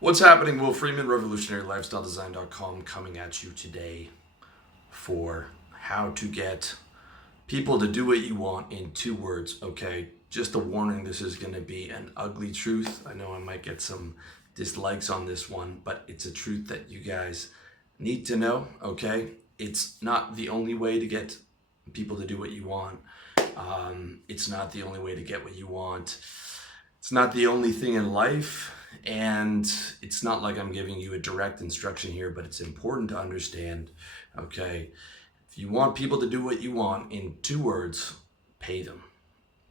What's happening? Will Freeman, RevolutionaryLifestyleDesign.com, coming at you today for how to get people to do what you want in 2 words. Okay, just a warning, this is going to be an ugly truth. I know I might get some dislikes on this one, but it's a truth that you guys need to know. Okay, it's not the only way to get people to do what you want. It's not the only way to get what you want. It's not the only thing in life, and it's not like I'm giving you a direct instruction here, but it's important to understand. Okay, if you want people to do what you want in 2 words, pay them.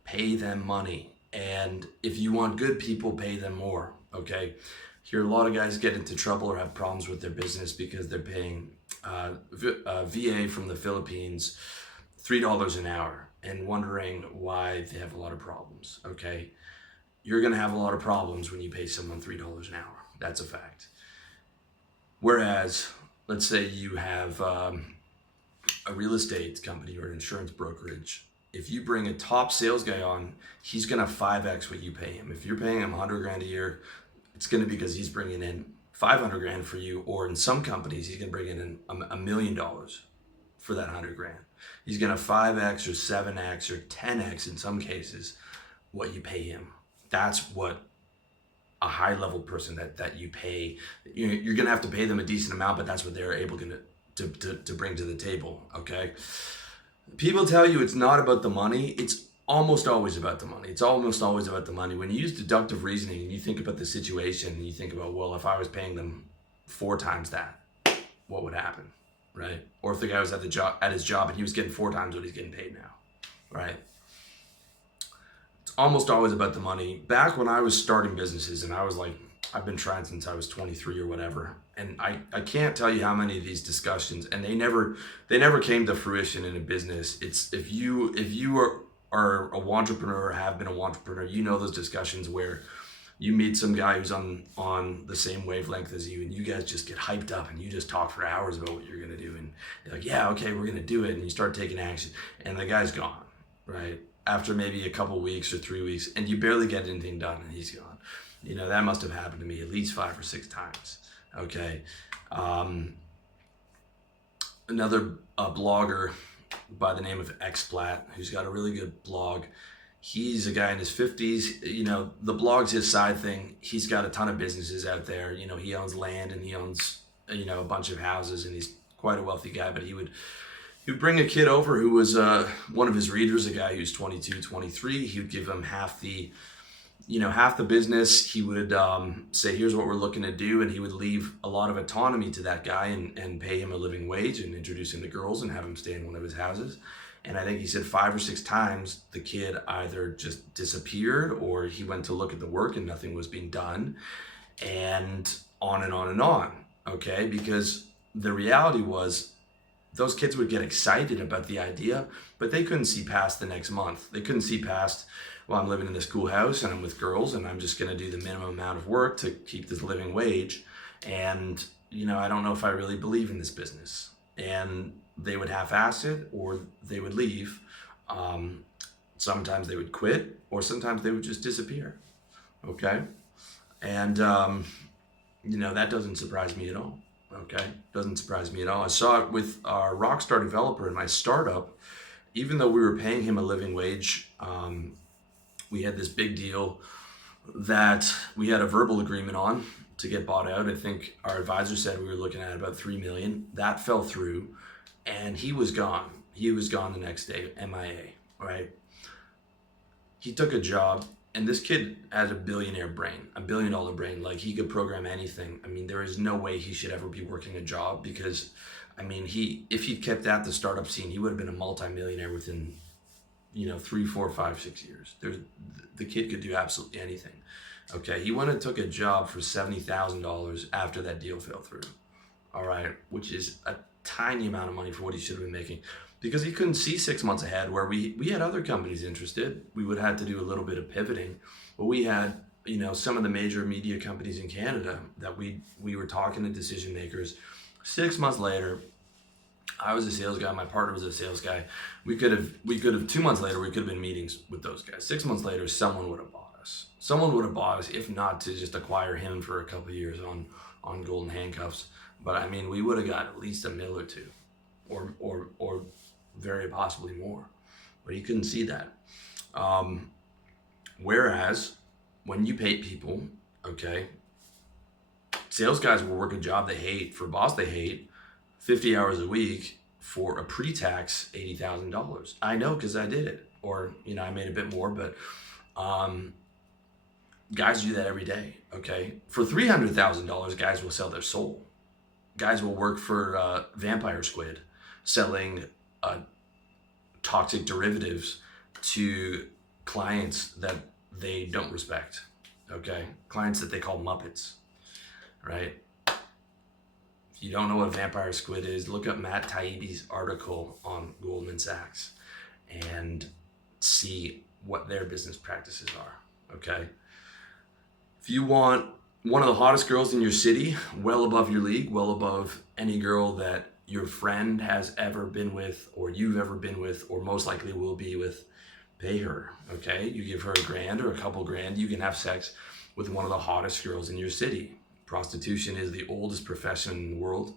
Pay them money. And if you want good people, pay them more. Okay, here a lot of guys get into trouble or have problems with their business because they're paying VA from the Philippines $3 an hour and wondering why they have a lot of problems. Okay, you're going to have a lot of problems when you pay someone $3 an hour. That's a fact. Whereas, let's say you have a real estate company or an insurance brokerage. If you bring a top sales guy on, he's going to 5x what you pay him. If you're paying him 100 grand a year, it's going to be because he's bringing in 500 grand for you. Or in some companies, he's going to bring in $1 million for that 100 grand. He's going to 5x or 7x or 10x in some cases what you pay him. That's what a high level person that you pay, you're going to have to pay them a decent amount, but that's what they're able to bring to the table. Okay. People tell you it's not about the money. It's almost always about the money. It's almost always about the money. When you use deductive reasoning and you think about the situation and you think about, well, if I was paying them 4 times that, what would happen? Right. Or if the guy was at his job and he was getting 4 times what he's getting paid now. Right. Almost always about the money. Back when I was starting businesses, and I was like, I've been trying since I was 23 or whatever, and I can't tell you how many of these discussions, and they never came to fruition in a business. It's if you are a entrepreneur or have been a entrepreneur, you know those discussions where you meet some guy who's on the same wavelength as you, and you guys just get hyped up and you just talk for hours about what you're gonna do, and you're like, yeah, okay, we're gonna do it, and you start taking action, and the guy's gone, right? After maybe a couple weeks or 3 weeks, and you barely get anything done, and he's gone. You know, that must have happened to me at least 5 or 6 times. Okay. Another blogger by the name of XPlat, who's got a really good blog. He's a guy in his 50s. You know, the blog's his side thing. He's got a ton of businesses out there. You know, he owns land and he owns, a bunch of houses, and he's quite a wealthy guy, but he would bring a kid over who was one of his readers, a guy who's 22, 23. He would give him half the business. He would say, here's what we're looking to do. And he would leave a lot of autonomy to that guy and pay him a living wage and introduce him to girls and have him stay in one of his houses. And I think he said 5 or 6 times the kid either just disappeared or he went to look at the work and nothing was being done, and on and on and on. Okay, because the reality was, those kids would get excited about the idea, but they couldn't see past the next month. They couldn't see past, well, I'm living in this cool house and I'm with girls and I'm just going to do the minimum amount of work to keep this living wage. And, I don't know if I really believe in this business. And they would half-ass it or they would leave. Sometimes they would quit or sometimes they would just disappear. Okay. And, that doesn't surprise me at all. Okay, doesn't surprise me at all. I saw it with our Rockstar developer in my startup. Even though we were paying him a living wage, we had this big deal that we had a verbal agreement on to get bought out. I think our advisor said we were looking at about 3 million. That fell through, and he was gone. He was gone the next day, MIA. Right? He took a job. And this kid has a billionaire brain, $1 billion brain. Like, he could program anything. I mean, there is no way he should ever be working a job because, if he kept at the startup scene, he would have been a multimillionaire within, 3, 4, 5, 6 years. The kid could do absolutely anything. Okay, he went and took a job for $70,000 after that deal fell through. All right, which is a tiny amount of money for what he should have been making, because he couldn't see 6 months ahead, where we had other companies interested. We would have to do a little bit of pivoting, but we had, some of the major media companies in Canada that we were talking to decision makers. 6 months later, I was a sales guy. My partner was a sales guy. We could have 2 months later, we could have been meetings with those guys. 6 months later, someone would have bought us. Someone would have bought us, if not to just acquire him for a couple of years on golden handcuffs. But I mean, we would have got at least $1 million or $2 million, or very possibly more. But he couldn't see that. Whereas when you pay people, okay, sales guys will work a job they hate for a boss they hate, 50 hours a week for a pre-tax $80,000. I know because I did it, or I made a bit more, but guys do that every day. Okay, for $300,000, guys will sell their soul. Guys will work for Vampire Squid, selling toxic derivatives to clients that they don't respect. Okay, clients that they call Muppets, right? If you don't know what Vampire Squid is, look up Matt Taibbi's article on Goldman Sachs and see what their business practices are. Okay, if you want one of the hottest girls in your city, well above your league, well above any girl that your friend has ever been with, or you've ever been with, or most likely will be with, pay her. Okay, you give her $1,000 or a couple grand, you can have sex with one of the hottest girls in your city. Prostitution is the oldest profession in the world.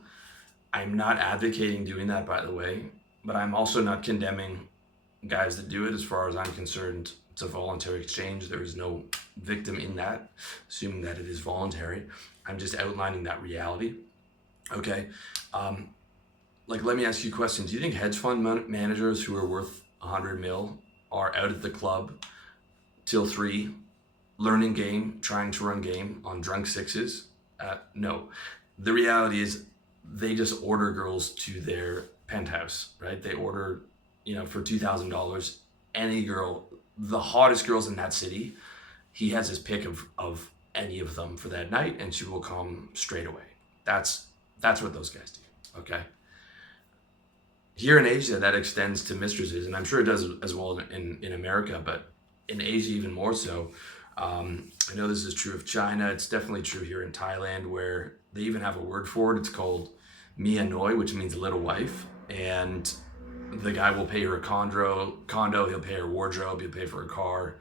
I'm not advocating doing that, by the way, but I'm also not condemning guys that do it. As far as I'm concerned, it's a voluntary exchange. There is no victim in that, assuming that it is voluntary. I'm just outlining that reality. Okay, let me ask you a question. Do you think hedge fund managers who are worth 100 mil are out at the club till 3, learning game, trying to run game on drunk sixes? No. The reality is they just order girls to their penthouse, right? They order, for $2,000, any girl, the hottest girls in that city, he has his pick of any of them for that night, and she will come straight away. That's what those guys do, okay? Here in Asia, that extends to mistresses, and I'm sure it does as well in America, but in Asia even more so. I know this is true of China. It's definitely true here in Thailand, where they even have a word for it. It's called Mia Noi, which means little wife. And the guy will pay her a condo, he'll pay her wardrobe, he'll pay for a car,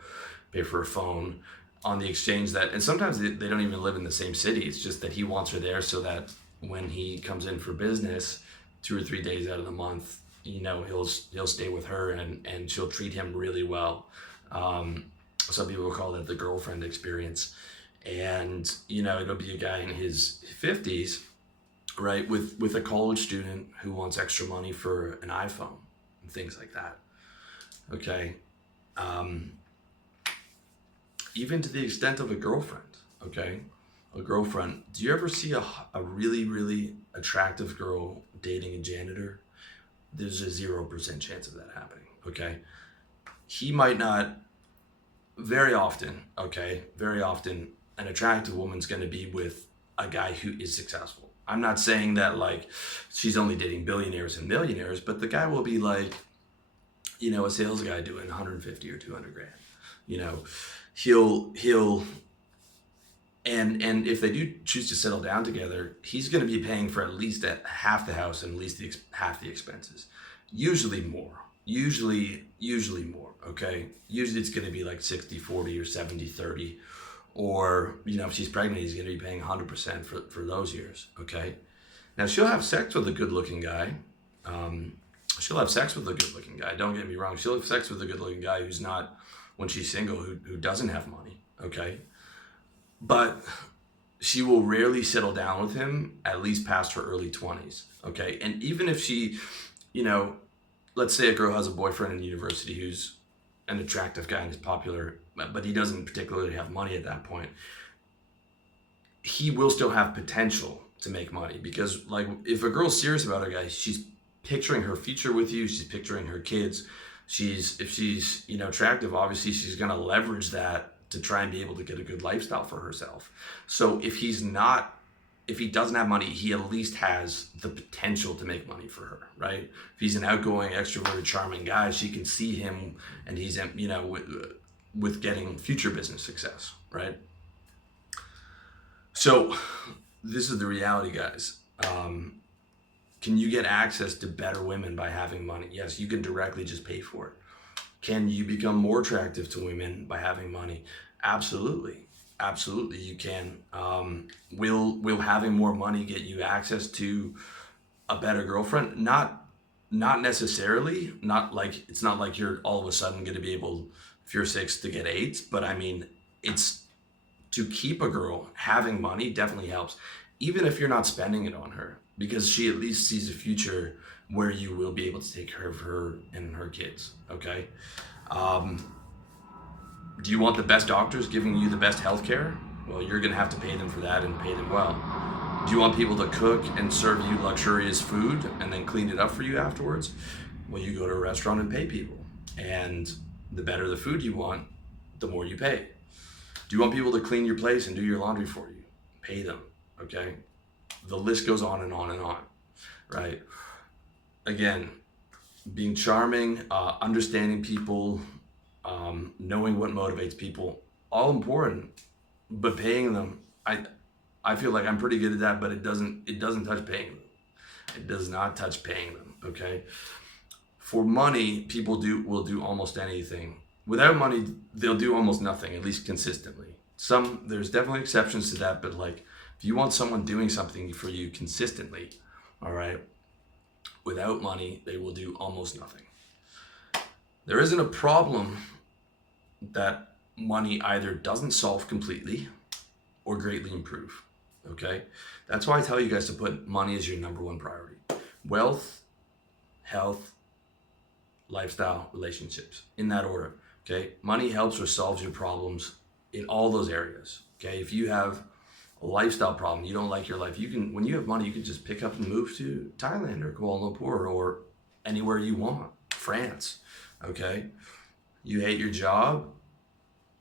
pay for a phone, on the exchange that, and sometimes they don't even live in the same city. It's just that he wants her there so that when he comes in for business 2 or 3 days out of the month, he'll stay with her and she'll treat him really well. Some people will call that the girlfriend experience. And, it'll be a guy in his 50s, right, with a college student who wants extra money for an iPhone and things like that. Okay. Even to the extent of a girlfriend, okay? A girlfriend. Do you ever see a really, really attractive girl dating a janitor? There's a 0% chance of that happening, okay? He might not, very often, an attractive woman's gonna be with a guy who is successful. I'm not saying that she's only dating billionaires and millionaires, but the guy will be a sales guy doing 150 or 200 grand. He'll and if they do choose to settle down together, he's going to be paying for at least half the house and at least half the expenses. Usually more. Usually more. Okay. Usually it's going to be 60-40 or 70-30. Or, if she's pregnant, he's going to be paying 100% for those years. Okay. Now she'll have sex with a good looking guy. Don't get me wrong. She'll have sex with a good looking guy who's not, when she's single, who doesn't have money. Okay. But she will rarely settle down with him, at least past her early 20s. Okay. And even if she, let's say a girl has a boyfriend in university who's an attractive guy and is popular, but he doesn't particularly have money at that point, he will still have potential to make money, because if a girl's serious about a guy, she's picturing her future with you, she's picturing her kids. If she's attractive, obviously she's going to leverage that to try and be able to get a good lifestyle for herself. So if he doesn't have money, he at least has the potential to make money for her, right? If he's an outgoing, extroverted, charming guy, she can see him and he's, with getting future business success, right? So this is the reality, guys. Can you get access to better women by having money? Yes, you can directly just pay for it. Can you become more attractive to women by having money? Absolutely, absolutely, you can. Will having more money get you access to a better girlfriend? Not necessarily. Not like it's not like you're all of a sudden going to be able, if you're six, to get eight. But I mean, it's to keep a girl. Having money definitely helps, even if you're not spending it on her, because she at least sees a future where you will be able to take care of her and her kids. Okay. Um, do you want the best doctors giving you the best health care? Well, you're going to have to pay them for that and pay them well. Do you want people to cook and serve you luxurious food and then clean it up for you afterwards? Well, you go to a restaurant and pay people. And the better the food you want, the more you pay. Do you want people to clean your place and do your laundry for you? Pay them, okay? The list goes on and on and on, right? Again, being charming, understanding people, knowing what motivates people, all important. But paying them, I feel like I'm pretty good at that, but it doesn't touch paying them. It does not touch paying them, okay? For money, people will do almost anything. Without money, they'll do almost nothing, at least consistently. There's definitely exceptions to that, but like if you want someone doing something for you consistently, all right, without money, they will do almost nothing. There isn't a problem that money either doesn't solve completely or greatly improve. Okay? That's why I tell you guys to put money as your number one priority. Wealth, health, lifestyle, relationships, in that order. Okay? Money helps or solves your problems in all those areas. Okay? If you have a lifestyle problem, you don't like your life, when you have money, you can just pick up and move to Thailand or Kuala Lumpur or anywhere you want. France. Okay? You hate your job.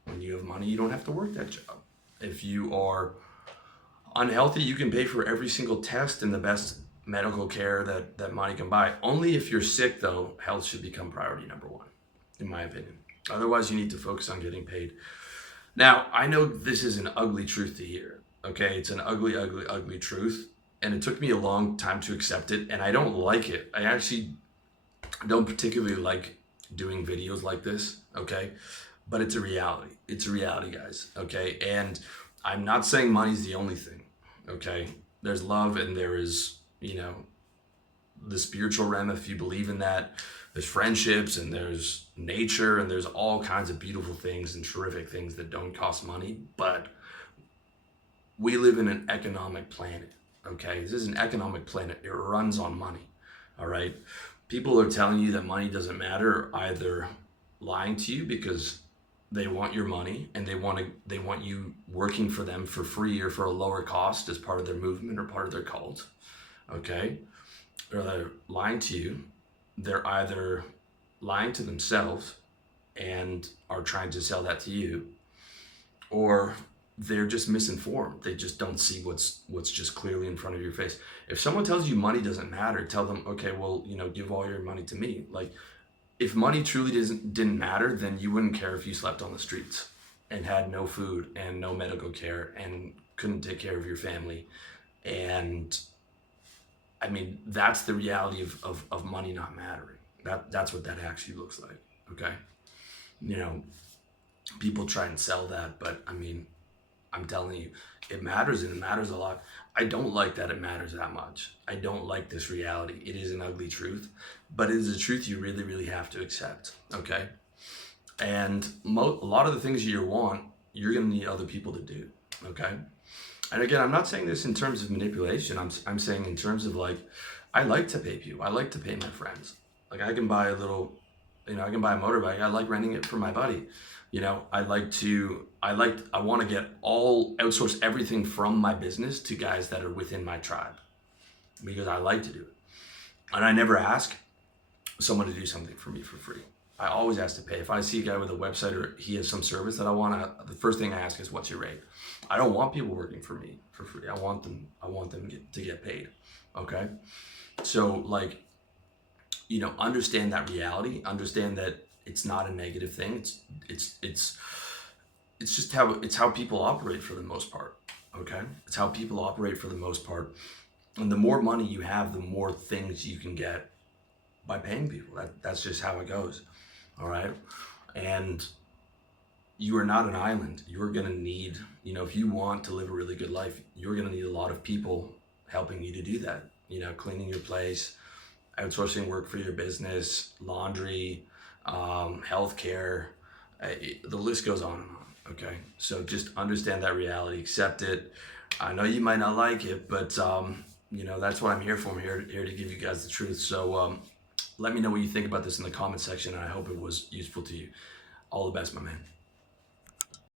When you have money, you don't have to work that job. If you are unhealthy, you can pay for every single test and the best medical care that money can buy. Only if you're sick, though, health should become priority number one, in my opinion. Otherwise, you need to focus on getting paid. Now, I know this is an ugly truth to hear, okay? It's an ugly, ugly, ugly truth, and it took me a long time to accept it, and I don't like it. I actually don't particularly like doing videos like this, okay? But it's a reality. It's a reality, guys, okay? And I'm not saying money's the only thing, okay? There's love and there is, the spiritual realm, if you believe in that. There's friendships and there's nature and there's all kinds of beautiful things and terrific things that don't cost money. But we live in an economic planet, okay? This is an economic planet. It runs on money, all right? People are telling you that money doesn't matter, either lying to you because they want your money and they want you working for them for free or for a lower cost as part of their movement or part of their cult, okay? Or they're lying to you. They're either lying to themselves and are trying to sell that to you, or they're just misinformed. They just don't see what's just clearly in front of your face. If someone tells you money doesn't matter, tell them, okay, well, give all your money to me. Like, if money truly didn't matter, then you wouldn't care if you slept on the streets and had no food and no medical care and couldn't take care of your family. And I mean, that's the reality of money not mattering. That's what that actually looks like, okay? People try and sell that, but I mean, I'm telling you, it matters and it matters a lot. I don't like that it matters that much. I don't like this reality. It is an ugly truth, but it is a truth you really, really have to accept, okay? And a lot of the things you want, you're gonna need other people to do, okay? And again, I'm not saying this in terms of manipulation. I'm saying in terms of like, I like to pay people. I like to pay my friends. Like I can buy a motorbike. I like renting it for my buddy. I want to outsource everything from my business to guys that are within my tribe because I like to do it. And I never ask someone to do something for me for free. I always ask to pay. If I see a guy with a website or he has some service that I want, the first thing I ask is, what's your rate? I don't want people working for me for free. I want them to get paid. Okay. So understand that reality, understand that it's not a negative thing. It's just how people operate for the most part. Okay. It's how people operate for the most part. And the more money you have, the more things you can get by paying people. That's just how it goes. All right. And you are not an island. You're going to need, if you want to live a really good life, you're going to need a lot of people helping you to do that. Cleaning your place, outsourcing work for your business, laundry, healthcare, the list goes on and on. Okay, so just understand that reality, accept it. I know you might not like it, but that's what I'm here for. I'm here to give you guys the truth. So let me know what you think about this in the comment section, and I hope it was useful to you. All the best, my man.